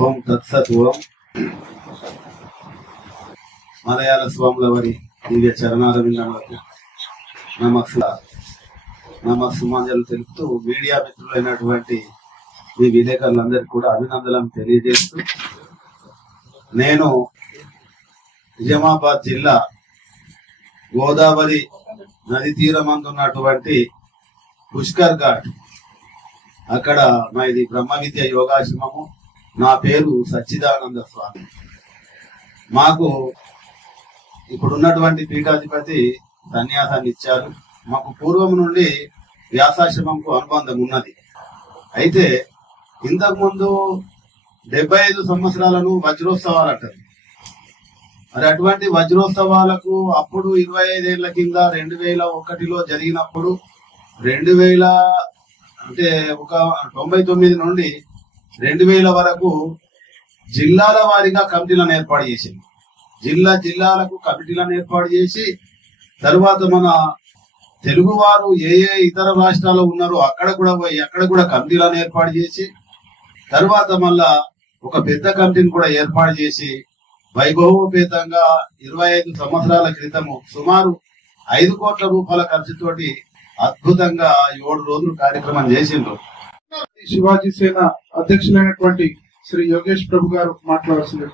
ఓం తత్సత్. ఓం మలయాళ స్వాముల వారి దివ్య చరణాల విందములకు నమస్సుమాంజలు తెలుపుతూ మీడియా మిత్రులైనటువంటి ఈ విలేకరులందరికీ కూడా అభినందనలు తెలియజేస్తూ, నేను నిజామాబాద్ జిల్లా గోదావరి నది తీరమందున్నటువంటి పుష్కర్ ఘాట్, అక్కడ మా ఇది బ్రహ్మ విద్య యోగాశ్రమము. నా పేరు సచ్చిదానంద స్వామి. మాకు ఇప్పుడున్నటువంటి పీఠాధిపతి సన్యాసాన్ని ఇచ్చారు. మాకు పూర్వం నుండి వ్యాసాశ్రమంకు అనుబంధం ఉన్నది. అయితే ఇంతకు ముందు 75 సంవత్సరాలను వజ్రోత్సవాలు అంటారు. మరి అటువంటి వజ్రోత్సవాలకు అప్పుడు 25 ఏళ్ల కింద 2001లో జరిగినప్పుడు 2000 అంటే ఒక 99 నుండి 2000 వరకు జిల్లాల వారీగా కమిటీలను ఏర్పాటు చేసింది. జిల్లాలకు కమిటీలను ఏర్పాటు చేసి తర్వాత మన తెలుగు వారు ఏ ఇతర రాష్ట్రాల్లో ఉన్నారో అక్కడ కూడా కమిటీలను ఏర్పాటు చేసి తర్వాత మళ్ళా ఒక పెద్ద కమిటీని కూడా ఏర్పాటు చేసి వైభవోపేతంగా 25 సంవత్సరాల క్రితము సుమారు 5 కోట్ల రూపాయల ఖర్చుతోటి అద్భుతంగా 7 రోజులు కార్యక్రమం చేసిండ్రు. శివాజీ సేన అధ్యక్షులైనటువంటి శ్రీ యోగేష్ ప్రభు గారు మాట్లాడాల్సింది.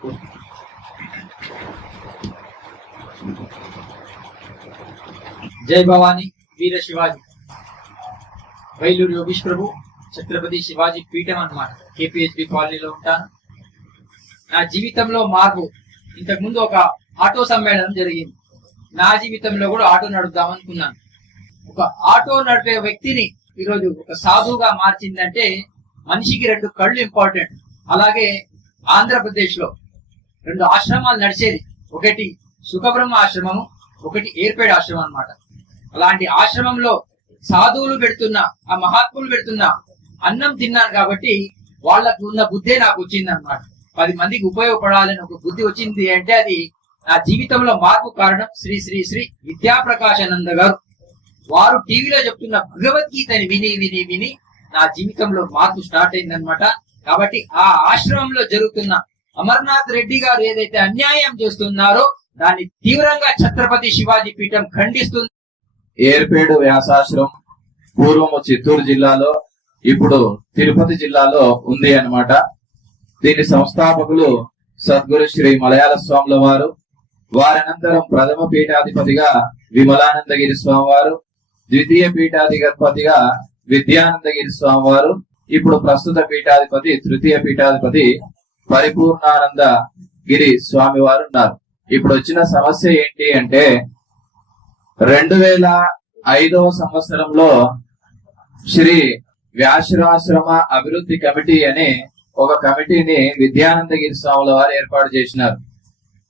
జై భవానీ వీర శివాజీ. వైలూరు యోగేష్ ప్రభు, ఛత్రపతి శివాజీ పీఠం అన్నమాట. కేపీహెచ్బి కాలనీలో ఉంటాను. నా జీవితంలో మార్పు, ఇంతకు ముందు ఒక ఆటో సమ్మేళనం జరిగింది. నా జీవితంలో కూడా ఆటో నడుపుదాం అనుకున్నాను. ఒక ఆటో నడిపే వ్యక్తిని ఈరోజు ఒక సాధువుగా మార్చిందంటే మనిషికి 2 కళ్ళు ఇంపార్టెంట్. అలాగే ఆంధ్రప్రదేశ్ లో 2 ఆశ్రమాలు నడిచేది. ఒకటి సుఖబ్రహ్మ ఆశ్రమము, ఒకటి ఏర్పేడ్ ఆశ్రమం అన్నమాట. అలాంటి ఆశ్రమంలో సాధువులు పెడుతున్న, ఆ మహాత్ములు పెడుతున్న అన్నం తిన్నాను కాబట్టి వాళ్ళకు ఉన్న బుద్ధే నాకు వచ్చింది అన్నమాట. 10 మందికి ఉపయోగపడాలని ఒక బుద్ధి వచ్చింది అంటే అది నా జీవితంలో మార్పు కారణం శ్రీ శ్రీ శ్రీ విద్యాప్రకాశానంద గారు. వారు టీవీలో చెప్తున్న భగవద్గీతని విని విని విని నా జీవితంలో మార్పు స్టార్ట్ అయిందనమాట. కాబట్టి ఆ ఆశ్రమంలో జరుగుతున్న అమర్నాథ్ రెడ్డి గారు ఏదైతే అన్యాయం చేస్తున్నారో దాన్ని తీవ్రంగా ఛత్రపతి శివాజీ పీఠం ఖండిస్తుంది. ఏర్పేడు వ్యాసాశ్రమం పూర్వము చిత్తూరు జిల్లాలో, ఇప్పుడు తిరుపతి జిల్లాలో ఉంది అన్నమాట. దీని సంస్థాపకులు సద్గురు శ్రీ మలయాళ స్వాముల వారు. వారనంతరం ప్రథమ పీఠాధిపతిగా విమలానందగిరి స్వామివారు, ద్వితీయ పీఠాధిపతిగా విద్యానందగిరి స్వామివారు, ఇప్పుడు ప్రస్తుత పీఠాధిపతి తృతీయ పీఠాధిపతి పరిపూర్ణానంద గిరి స్వామివారు ఉన్నారు. ఇప్పుడు వచ్చిన సమస్య ఏంటి అంటే 2005వ సంవత్సరంలో శ్రీ వ్యాసరాశ్రమ అభివృద్ధి కమిటీ అనే ఒక కమిటీని విద్యానందగిరి స్వాముల వారు ఏర్పాటు చేసినారు.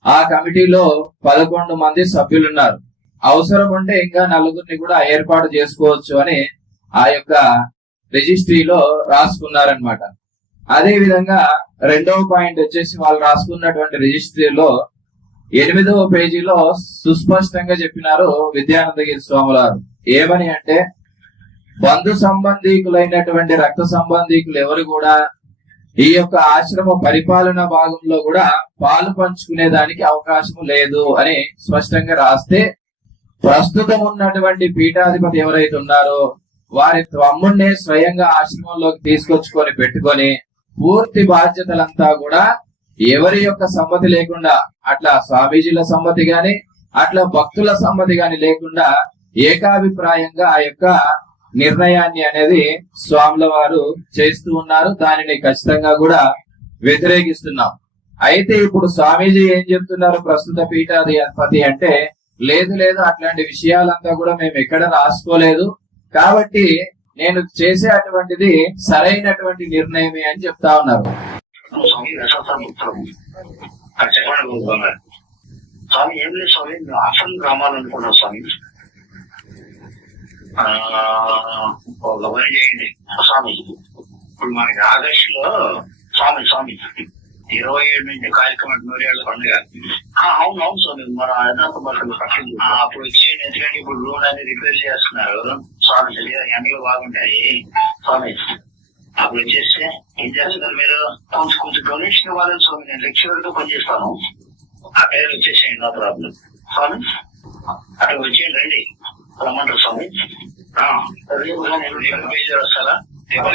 ఆ కమిటీలో 11 మంది సభ్యులున్నారు. అవసరం ఉంటే ఇంకా 4గురిని కూడా ఏర్పాటు చేసుకోవచ్చు అని ఆ యొక్క రిజిస్ట్రీలో రాసుకున్నారనమాట. అదే విధంగా 2వ పాయింట్ వచ్చేసి వాళ్ళు రాసుకున్నటువంటి రిజిస్ట్రీలో 8వ పేజీలో సుస్పష్టంగా చెప్పినారు విద్యానందగిరి స్వాములారు. ఏమని అంటే, బంధు సంబంధీకులైనటువంటి రక్త సంబంధీకులు ఎవరు కూడా ఈ యొక్క ఆశ్రమ పరిపాలన భాగంలో కూడా పాలు పంచుకునే దానికి అవకాశం లేదు అని స్పష్టంగా రాస్తే, ప్రస్తుతం ఉన్నటువంటి పీఠాధిపతి ఎవరైతే ఉన్నారో వారి తమ్ముడినే స్వయంగా ఆశ్రమంలోకి తీసుకొచ్చుకొని పెట్టుకొని పూర్తి బాధ్యతలంతా కూడా ఎవరి యొక్క సమ్మతి లేకుండా, అట్లా స్వామీజీల సమ్మతి గాని అట్లా భక్తుల సమ్మతి గాని లేకుండా ఏకాభిప్రాయంగా ఆ యొక్క నిర్ణయాన్ని అనేది స్వాముల వారు చేస్తూ ఉన్నారు. దానిని ఖచ్చితంగా కూడా వ్యతిరేకిస్తున్నాం. అయితే ఇప్పుడు స్వామీజీ ఏం చెప్తున్నారు ప్రస్తుత పీఠాధిపతి అంటే, లేదు అట్లాంటి విషయాలంతా కూడా మేము ఎక్కడ రాసుకోలేదు, కాబట్టి నేను చేసే అటువంటిది సరైనటువంటి నిర్ణయమే అని చెప్తా ఉన్నారు. స్వామి ఏం లేదు స్వామి, ఆశ్రమం రామాలనుకున్నాం స్వామి. ఒక పని చేయండి స్వామి, ఇప్పుడు మనకి ఆగస్టులో స్వామి 27 నుంచి కార్యక్రమం 100 ఏళ్ల పండుగ. అవును స్వామి, మన అప్పుడు వచ్చేయండి. ఎందుకంటే ఇప్పుడు రూమ్ అనేది రిపేర్ చేస్తున్నారు స్వామి, ఎండలు బాగుంటాయి స్వామి. అప్పుడు వచ్చేస్తే ఏం చేస్తున్నారు మీరు? కొంచెం డొనేషన్ ఇవ్వాలని స్వామి, నేను లెక్చరర్ గా పనిచేస్తాను, ఆ పేరు వచ్చేసేయండి, నో ప్రాబ్లం స్వామి. అక్కడ వచ్చేయండి, రండి, రమ్మంటారు స్వామి. రేపు వస్తారా? రేపు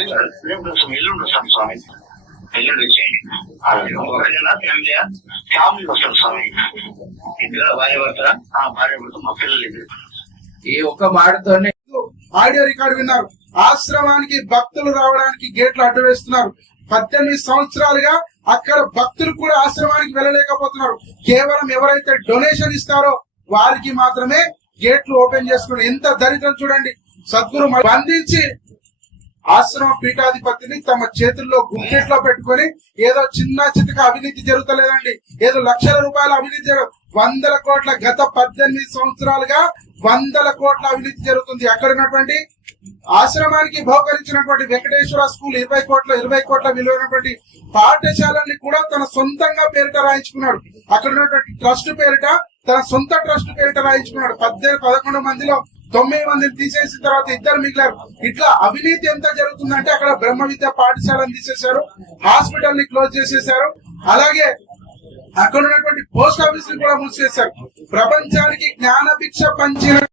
ఎల్లుండి వస్తాను స్వామి, ఎల్లుండి వచ్చేయండి. ఒకరినా ఫ్యామిలీయా? ఫ్యామిలీ వస్తారు స్వామి, ఇద్దరు భార్య భర్తరా? భార్య భర్త, మా పిల్లలు ఇద్దరు. ఈ ఒక్క మాటతోనే ఆడియో రికార్డు విన్నారు. ఆశ్రమానికి భక్తులు రావడానికి గేట్లు అడ్డు వేస్తున్నారు. 18 సంవత్సరాలుగా అక్కడ భక్తులు కూడా ఆశ్రమానికి వెళ్ళలేకపోతున్నారు. కేవలం ఎవరైతే డొనేషన్ ఇస్తారో వారికి మాత్రమే గేట్లు ఓపెన్ చేసుకున్నారు. ఎంత దరిద్రం చూడండి. సద్గురు బంధించి ఆశ్రమ పీఠాధిపతిని తమ చేతుల్లో గుప్పెట్లో పెట్టుకొని ఏదో చిన్న చితక అవినీతి జరుగుతలేదండి, ఏదో లక్షల రూపాయల అవినీతి వందల కోట్ల, గత 18 సంవత్సరాలుగా 100 కోట్ల అవినీతి జరుగుతుంది. అక్కడ ఉన్నటువంటి ఆశ్రమానికి బహుకరించినటువంటి వెంకటేశ్వర స్కూల్ 20 కోట్ల విలువైనటువంటి పాఠశాలని కూడా తన సొంతంగా పేరిట రాయించుకున్నాడు. అక్కడ ఉన్నటువంటి ట్రస్ట్ పేరిట, తన సొంత ట్రస్ట్ పేరిట రాయించుకున్నాడు. 11 మందిలో 9 మందిని తీసేసిన తర్వాత 2 మిగిలారు. ఇట్లా అవినీతి ఎంత జరుగుతుందంటే అక్కడ బ్రహ్మ విద్య పాఠశాలను తీసేశారు, హాస్పిటల్ ని క్లోజ్ చేసేశారు, అలాగే అక్కడ ఉన్నటువంటి పోస్ట్ ఆఫీస్ ని కూడా మూసివేశారు. ప్రపంచానికి జ్ఞాన భిక్ష పంచిన